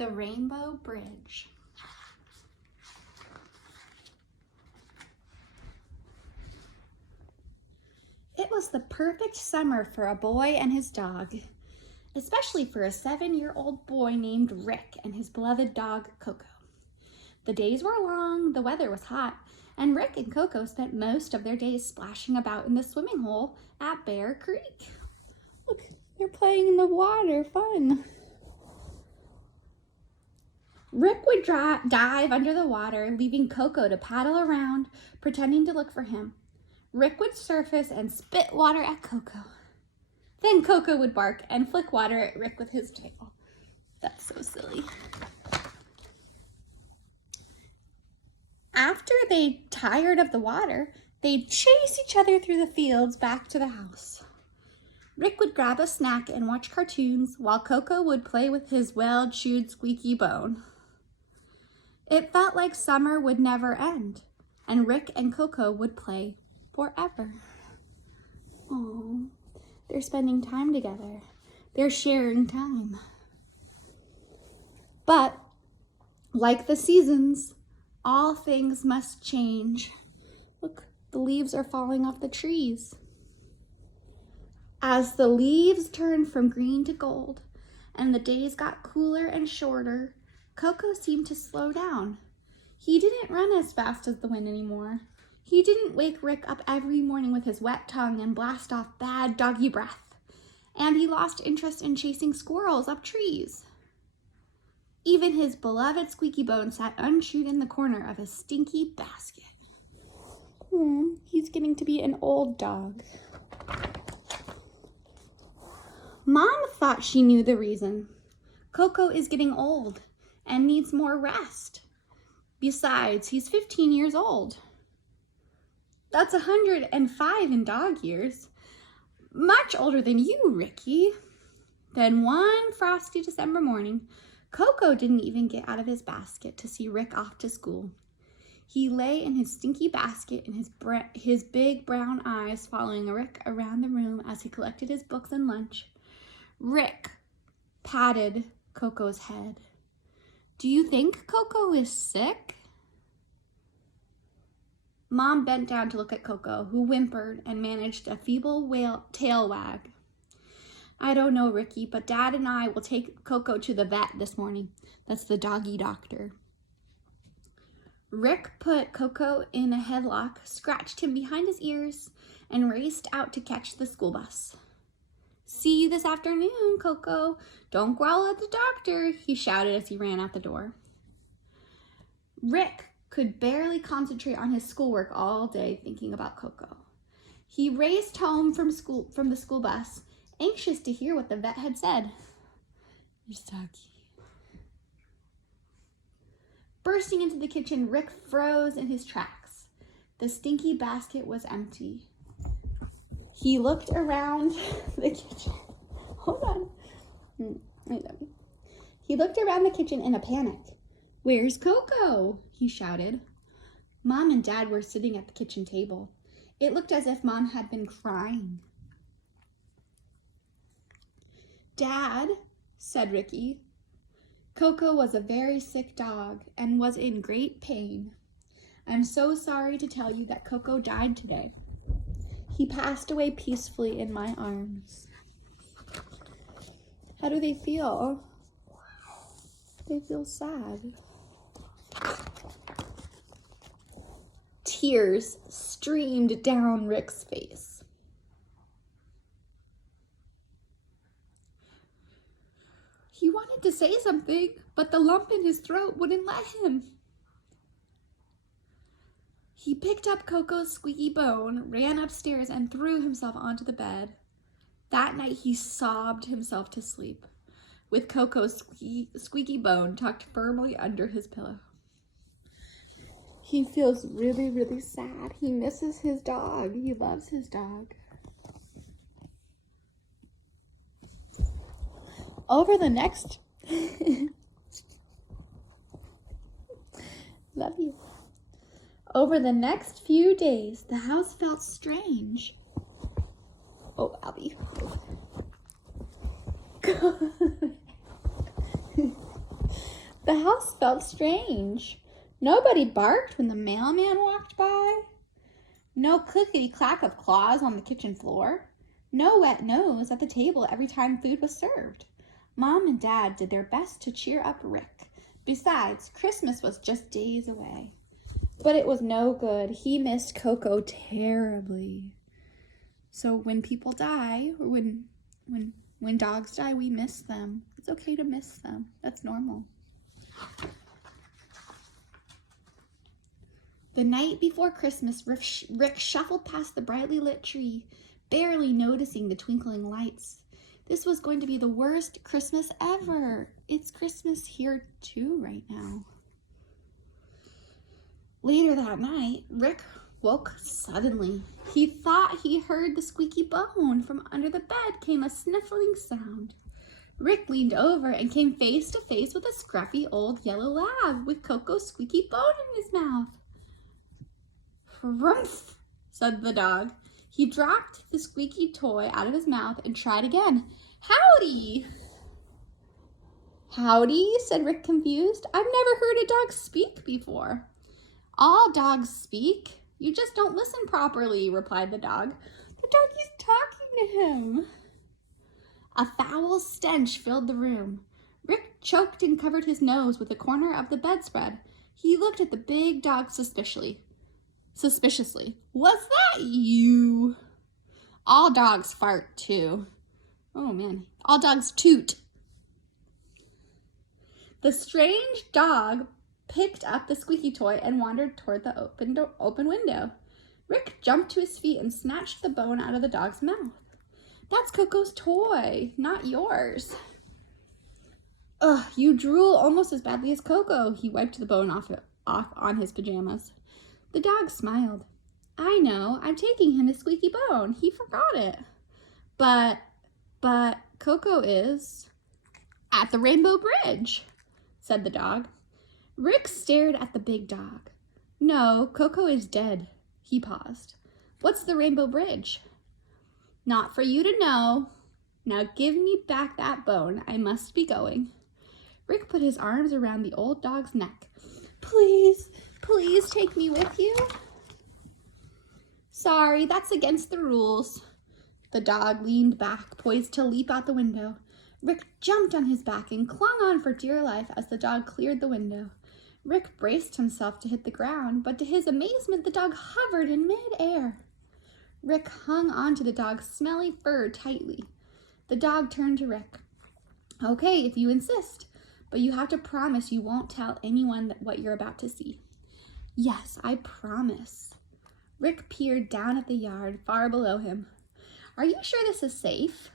The Rainbow Bridge. It was the perfect summer for a boy and his dog, especially for a 7-year-old boy named Rick and his beloved dog, Coco. The days were long, the weather was hot, and Rick and Coco spent most of their days splashing about in the swimming hole at Bear Creek. Look, they're playing in the water, fun. Rick would dive under the water, leaving Coco to paddle around, pretending to look for him. Rick would surface and spit water at Coco. Then Coco would bark and flick water at Rick with his tail. That's so silly. After they tired of the water, they'd chase each other through the fields back to the house. Rick would grab a snack and watch cartoons, while Coco would play with his well-chewed squeaky bone. It felt like summer would never end, and Rick and Coco would play forever. Oh, they're spending time together. They're sharing time. But, like the seasons, all things must change. Look, the leaves are falling off the trees. As the leaves turned from green to gold and the days got cooler and shorter, Coco seemed to slow down. He didn't run as fast as the wind anymore. He didn't wake Rick up every morning with his wet tongue and blast off bad doggy breath. And he lost interest in chasing squirrels up trees. Even his beloved squeaky bone sat unchewed in the corner of his stinky basket. He's getting to be an old dog. Mom thought she knew the reason. Coco is getting old and needs more rest. Besides, he's 15 years old. That's 105 in dog years. Much older than you, Ricky. Then one frosty December morning, Coco didn't even get out of his basket to see Rick off to school. He lay in his stinky basket and his big brown eyes following Rick around the room as he collected his books and lunch. Rick patted Coco's head. Do you think Coco is sick? Mom bent down to look at Coco, who whimpered and managed a feeble tail wag. I don't know, Ricky, but Dad and I will take Coco to the vet this morning. That's the doggy doctor. Rick put Coco in a headlock, scratched him behind his ears, and raced out to catch the school bus. See you this afternoon, Coco. Don't growl at the doctor, he shouted as he ran out the door. Rick could barely concentrate on his schoolwork all day thinking about Coco. He raced home from the school bus, anxious to hear what the vet had said. There's doggy. Bursting into the kitchen, Rick froze in his tracks. The stinky basket was empty. He looked around the kitchen. Hold on. He looked around the kitchen in a panic. Where's Coco? He shouted. Mom and Dad were sitting at the kitchen table. It looked as if Mom had been crying. Dad, said Ricky, Coco was a very sick dog and was in great pain. I'm so sorry to tell you that Coco died today. He passed away peacefully in my arms. How do they feel? They feel sad. Tears streamed down Rick's face. He wanted to say something, but the lump in his throat wouldn't let him. He picked up Coco's squeaky bone, ran upstairs, and threw himself onto the bed. That night he sobbed himself to sleep, with Coco's squeaky bone tucked firmly under his pillow. He feels really, really sad. He misses his dog. He loves his dog. Over the next... Love you. Over the next few days, the house felt strange. Oh, Abby. The house felt strange. Nobody barked when the mailman walked by. No clickety-clack of claws on the kitchen floor. No wet nose at the table every time food was served. Mom and Dad did their best to cheer up Rick. Besides, Christmas was just days away. But it was no good. He missed Coco terribly. So when people die, or when dogs die, we miss them. It's okay to miss them. That's normal. The night before Christmas, Rick shuffled past the brightly lit tree, barely noticing the twinkling lights. This was going to be the worst Christmas ever. It's Christmas here too right now. Later that night, Rick woke suddenly. He thought he heard the squeaky bone. From under the bed came a sniffling sound. Rick leaned over and came face to face with a scruffy old yellow lab with Coco's squeaky bone in his mouth. "Rumph," said the dog. He dropped the squeaky toy out of his mouth and tried again. "Howdy!" "Howdy," said Rick, confused. "I've never heard a dog speak before." "All dogs speak. You just don't listen properly," replied the dog. "The doggy's talking to him." A foul stench filled the room. Rick choked and covered his nose with a corner of the bedspread. He looked at the big dog suspiciously. "Was that you?" "All dogs fart too." "Oh man, all dogs toot." The strange dog picked up the squeaky toy and wandered toward the open window. Rick jumped to his feet and snatched the bone out of the dog's mouth. "That's Coco's toy, not yours." "Ugh, you drool almost as badly as Coco." He wiped the bone off on his pajamas. The dog smiled. "I know, I'm taking him his squeaky bone. He forgot it." But Coco is at the Rainbow Bridge," said the dog. Rick stared at the big dog. "No, Coco is dead." He paused. "What's the Rainbow Bridge?" "Not for you to know. Now give me back that bone. I must be going." Rick put his arms around the old dog's neck. Please take me with you." "Sorry, that's against the rules." The dog leaned back, poised to leap out the window. Rick jumped on his back and clung on for dear life as the dog cleared the window. Rick braced himself to hit the ground, but to his amazement, the dog hovered in mid-air. Rick hung onto the dog's smelly fur tightly. The dog turned to Rick. "Okay, if you insist, but you have to promise you won't tell anyone what you're about to see." "Yes, I promise." Rick peered down at the yard far below him. "Are you sure this is safe?"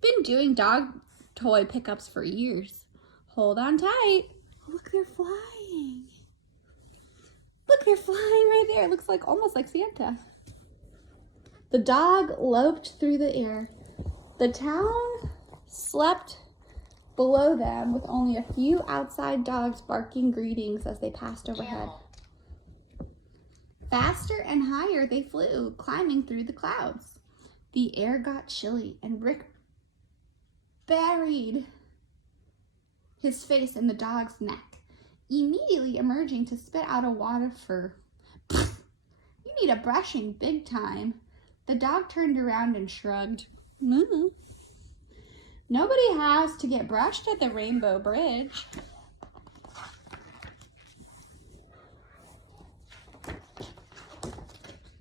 "Been doing dog toy pickups for years." "Hold on tight." Look, they're flying. Look, they're flying right there. It looks like almost like Santa. The dog loped through the air. The town slept below them with only a few outside dogs barking greetings as they passed overhead. Faster and higher they flew, climbing through the clouds. The air got chilly, and Rick buried his face in the dog's neck, immediately emerging to spit out a wad of fur. "You need a brushing big time." The dog turned around and shrugged. "Nobody has to get brushed at the Rainbow Bridge."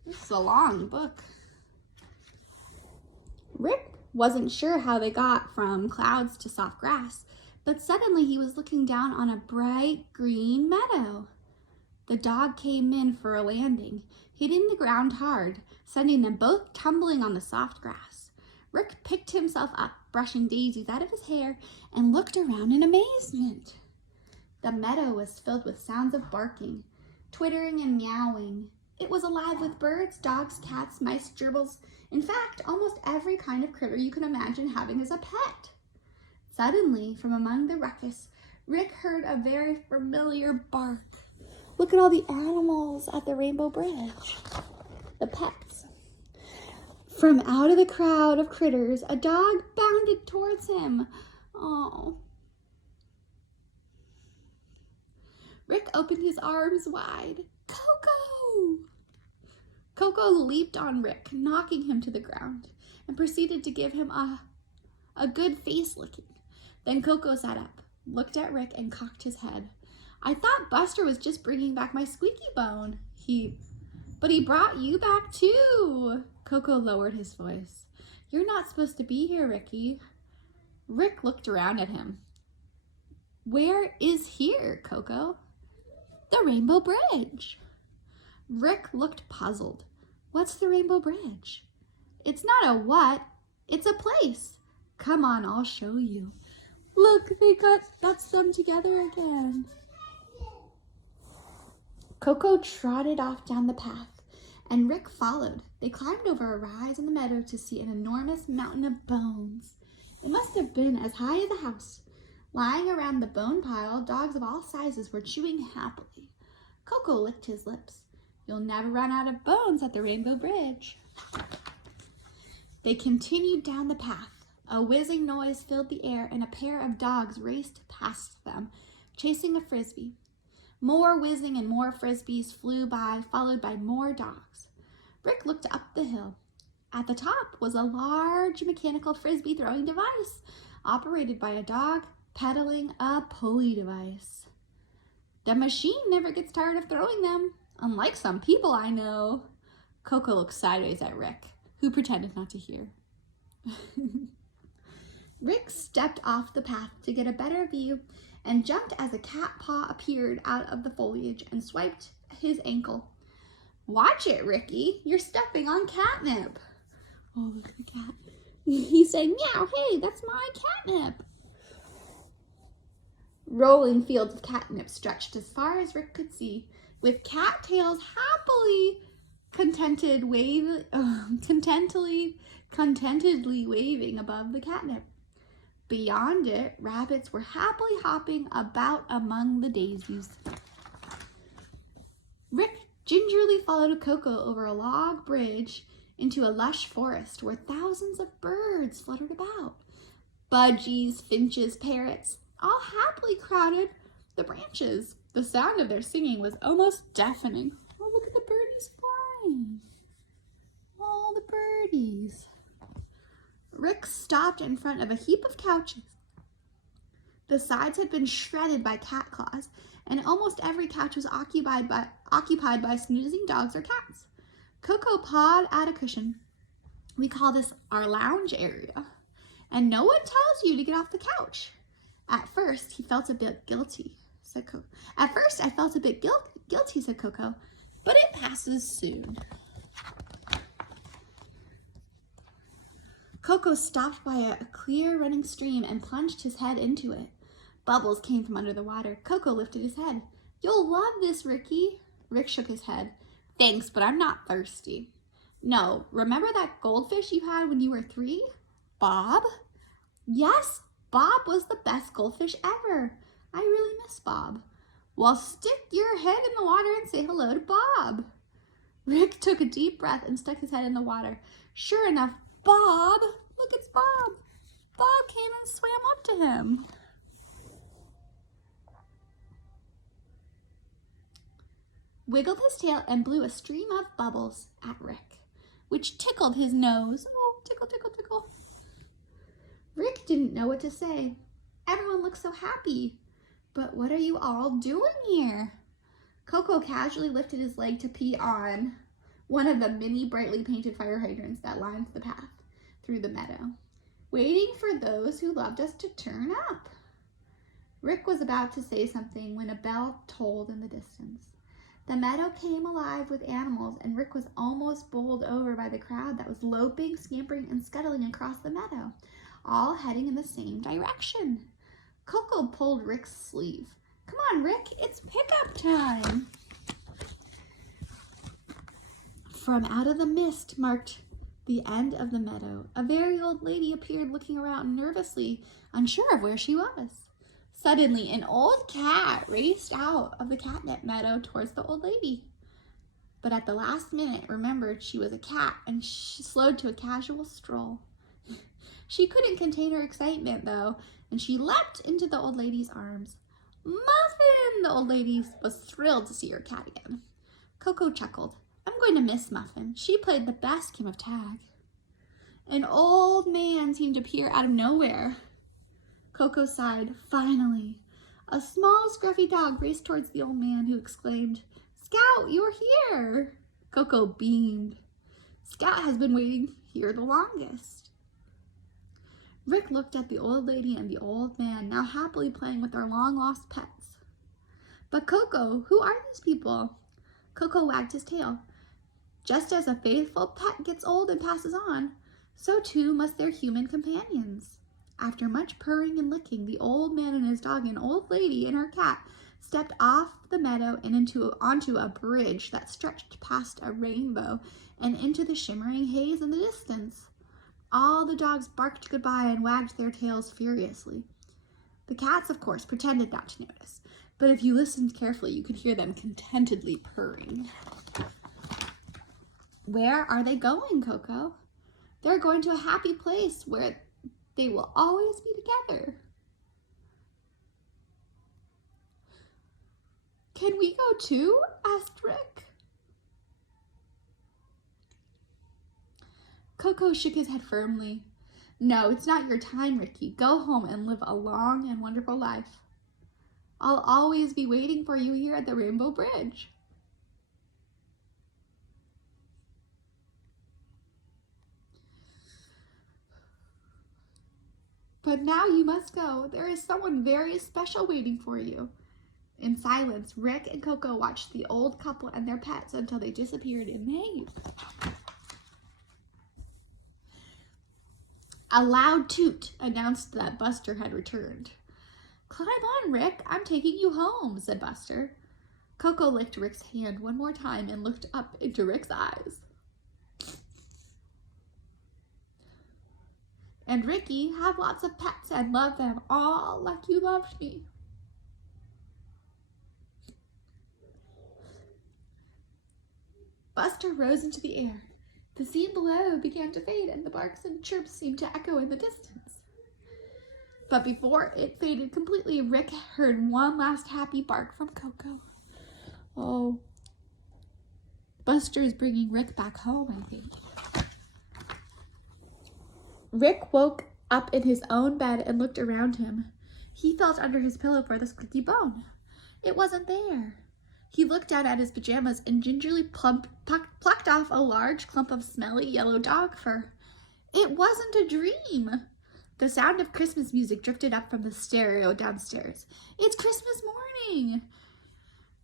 This is a long book. Rick wasn't sure how they got from clouds to soft grass, but suddenly he was looking down on a bright green meadow. The dog came in for a landing, hitting the ground hard, sending them both tumbling on the soft grass. Rick picked himself up, brushing daisies out of his hair, and looked around in amazement. The meadow was filled with sounds of barking, twittering and meowing. It was alive with birds, dogs, cats, mice, gerbils, in fact, almost every kind of critter you can imagine having as a pet. Suddenly, from among the ruckus, Rick heard a very familiar bark. Look at all the animals at the Rainbow Bridge, the pets. From out of the crowd of critters, a dog bounded towards him. Oh. Rick opened his arms wide. Coco! Coco leaped on Rick, knocking him to the ground, and proceeded to give him a good face licking. Then Coco sat up, looked at Rick, and cocked his head. I thought Buster was just bringing back my squeaky bone. But he brought you back too. Coco lowered his voice. You're not supposed to be here, Ricky. Rick looked around at him. Where is here, Coco? The Rainbow Bridge. Rick looked puzzled. What's the Rainbow Bridge? It's not a what, it's a place. Come on, I'll show you. Look, that's them together again. Coco trotted off down the path, and Rick followed. They climbed over a rise in the meadow to see an enormous mountain of bones. It must have been as high as a house. Lying around the bone pile, dogs of all sizes were chewing happily. Coco licked his lips. You'll never run out of bones at the Rainbow Bridge. They continued down the path. A whizzing noise filled the air, and a pair of dogs raced past them, chasing a frisbee. More whizzing and more frisbees flew by, followed by more dogs. Rick looked up the hill. At the top was a large mechanical frisbee throwing device, operated by a dog pedaling a pulley device. The machine never gets tired of throwing them, unlike some people I know. Coco looked sideways at Rick, who pretended not to hear. Rick stepped off the path to get a better view and jumped as a cat paw appeared out of the foliage and swiped his ankle. Watch it, Ricky. You're stepping on catnip. Oh, look at the cat. He said, meow, hey, that's my catnip. Rolling fields of catnip stretched as far as Rick could see, with cattails happily contentedly waving above the catnip. Beyond it, rabbits were happily hopping about among the daisies. Rick gingerly followed Coco over a log bridge into a lush forest where thousands of birds fluttered about. Budgies, finches, parrots, all happily crowded the branches. The sound of their singing was almost deafening. Oh, look at the birdies flying. All the birdies. Rick stopped in front of a heap of couches. The sides had been shredded by cat claws, and almost every couch was occupied by snoozing dogs or cats. Coco pawed at a cushion. We call this our lounge area, and no one tells you to get off the couch. At first, he felt a bit guilty, said Coco. At first, I felt a bit guilty, said Coco, but it passes soon. Coco stopped by a clear running stream and plunged his head into it. Bubbles came from under the water. Coco lifted his head. You'll love this, Ricky. Rick shook his head. Thanks, but I'm not thirsty. No, remember that goldfish you had when you were 3? Bob? Yes, Bob was the best goldfish ever. I really miss Bob. Well, stick your head in the water and say hello to Bob. Rick took a deep breath and stuck his head in the water. Sure enough, Bob! Look, it's Bob! Bob came and swam up to him. Wiggled his tail and blew a stream of bubbles at Rick, which tickled his nose. Oh, tickle, tickle, tickle. Rick didn't know what to say. Everyone looked so happy. But what are you all doing here? Coco casually lifted his leg to pee on one of the many brightly painted fire hydrants that lined the path through the meadow, waiting for those who loved us to turn up. Rick was about to say something when a bell tolled in the distance. The meadow came alive with animals, and Rick was almost bowled over by the crowd that was loping, scampering, and scuttling across the meadow, all heading in the same direction. Coco pulled Rick's sleeve. Come on, Rick, it's pickup time. From out of the mist marked the end of the meadow, a very old lady appeared looking around nervously, unsure of where she was. Suddenly, an old cat raced out of the catnip meadow towards the old lady. But at the last minute, remembered she was a cat, and she slowed to a casual stroll. She couldn't contain her excitement, though, and she leapt into the old lady's arms. Muffin! The old lady was thrilled to see her cat again. Coco chuckled. I'm going to miss Muffin. She played the best game of tag. An old man seemed to appear out of nowhere. Coco sighed. Finally, a small scruffy dog raced towards the old man, who exclaimed, Scout, you're here! Coco beamed. Scout has been waiting here the longest. Rick looked at the old lady and the old man, now happily playing with their long-lost pets. But Coco, who are these people? Coco wagged his tail. Just as a faithful pet gets old and passes on, so too must their human companions. After much purring and licking, the old man and his dog and old lady and her cat stepped off the meadow and onto a bridge that stretched past a rainbow and into the shimmering haze in the distance. All the dogs barked goodbye and wagged their tails furiously. The cats, of course, pretended not to notice, but if you listened carefully, you could hear them contentedly purring. Where are they going, Coco? They're going to a happy place where they will always be together. Can we go too? Asked Rick. Coco shook his head firmly. No, it's not your time, Ricky. Go home and live a long and wonderful life. I'll always be waiting for you here at the Rainbow Bridge. But now you must go. There is someone very special waiting for you. In silence, Rick and Coco watched the old couple and their pets until they disappeared in the haze. A loud toot announced that Buster had returned. Climb on, Rick. I'm taking you home, said Buster. Coco licked Rick's hand one more time and looked up into Rick's eyes. And Ricky, have lots of pets and love them all like you loved me. Buster rose into the air. The scene below began to fade and the barks and chirps seemed to echo in the distance. But before it faded completely, Rick heard one last happy bark from Coco. Oh, Buster's bringing Rick back home, I think. Rick woke up in his own bed and looked around him. He felt under his pillow for the squeaky bone. It wasn't there. He looked down at his pajamas and gingerly plucked off a large clump of smelly yellow dog fur. It wasn't a dream. The sound of Christmas music drifted up from the stereo downstairs. It's Christmas morning.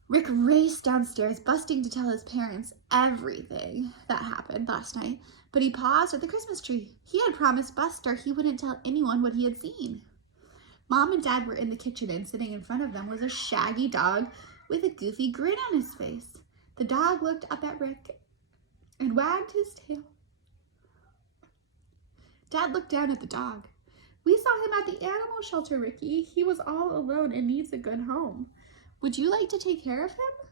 Rick raced downstairs, busting to tell his parents everything that happened last night, but he paused at the Christmas tree. He had promised Buster he wouldn't tell anyone what he had seen. Mom and Dad were in the kitchen, and sitting in front of them was a shaggy dog with a goofy grin on his face. The dog looked up at Rick and wagged his tail. Dad looked down at the dog. We saw him at the animal shelter, Ricky. He was all alone and needs a good home. Would you like to take care of him?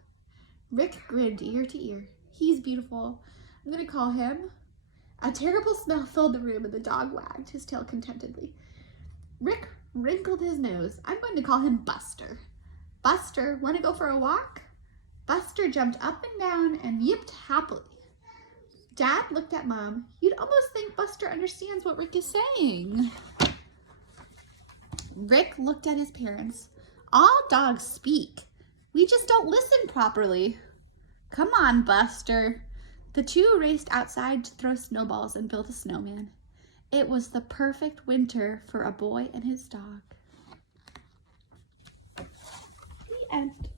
Rick grinned ear to ear. He's beautiful. I'm going to call him. A terrible smell filled the room and the dog wagged his tail contentedly. Rick wrinkled his nose. I'm going to call him Buster. Buster, want to go for a walk? Buster jumped up and down and yipped happily. Dad looked at Mom. You'd almost think Buster understands what Rick is saying. Rick looked at his parents. All dogs speak. We just don't listen properly. Come on, Buster. The two raced outside to throw snowballs and build a snowman. It was the perfect winter for a boy and his dog. The end.